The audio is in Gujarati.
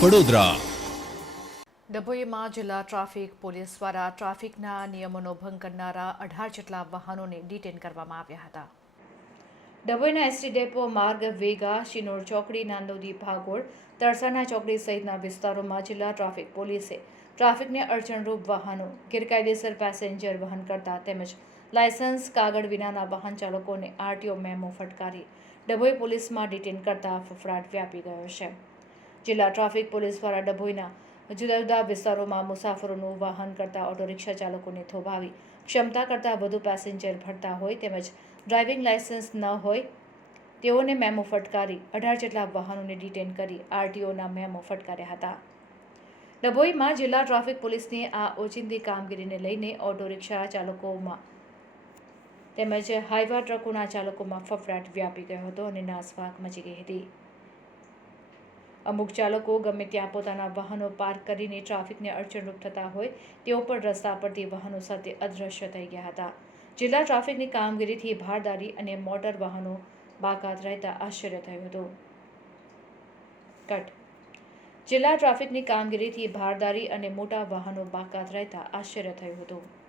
વડોદરા ડભોઈમાં જિલ્લા ટ્રાફિક પોલીસ દ્વારા ટ્રાફિકના નિયમોનો ભંગ કરનારા અઢાર જેટલા વાહનોને ડિટેન કરવામાં આવ્યા હતા. ડભોઈના એસટી ડેપો માર્ગ, વેગા, શિનોર ચોકડી, નાંદોદી, ભાગોળ તરસાના ચોકડી સહિતના વિસ્તારોમાં જિલ્લા ટ્રાફિક પોલીસે ટ્રાફિકને અડચણરૂપ વાહનો, ગેરકાયદેસર પેસેન્જર વહન કરતા તેમજ લાયસન્સ કાગળ વિનાના વાહન ચાલકોને આરટીઓ મેમો ફટકારી. ડભોઈ પોલીસમાં ડિટેન કરતા ફફડાટ વ્યાપી ગયો છે. જિલ્લા ટ્રાફિક પોલીસ દ્વારા ડભોઈના જુદા જુદા વિસ્તારોમાં મુસાફરોનું વાહન કરતા ઓટો રિક્ષા ચાલકોને થોભાવી, ક્ષમતા કરતાં વધુ પેસેન્જર ભરતા હોય તેમજ ડ્રાઇવિંગ લાયસન્સ ન હોય તેઓને મેમો ફટકારી અઢાર જેટલા વાહનોને ડિટેન કરી આરટીઓના મેમો ફટકાર્યા હતા. ડભોઈમાં જિલ્લા ટ્રાફિક પોલીસની આ ઓચિંતી કામગીરીને લઈને ઓટો રિક્ષા ચાલકોમાં તેમજ હાઈવા ટ્રકોના ચાલકોમાં ફફડાટ વ્યાપી ગયો હતો અને નાસભાગ મચી ગઈ હતી. અમુક ચાલકો ગમે ત્યાં પોતાના વાહનો પાર્ક કરીને ટ્રાફિકને અડચણરૂપ થતા હોય, તેઓ પણ રસ્તા પરથી વાહનો સાથે અદૃશ્ય થઈ ગયા હતા. જિલ્લા ટ્રાફિકની કામગીરીથી ભારદારી અને મોટર વાહનો બાકાત રહેતા આશ્ચર્ય થયું હતું. કટ. જિલ્લા ટ્રાફિકની કામગીરીથી ભારદારી અને મોટા વાહનો બાકાત રહેતા આશ્ચર્ય થયું હતું.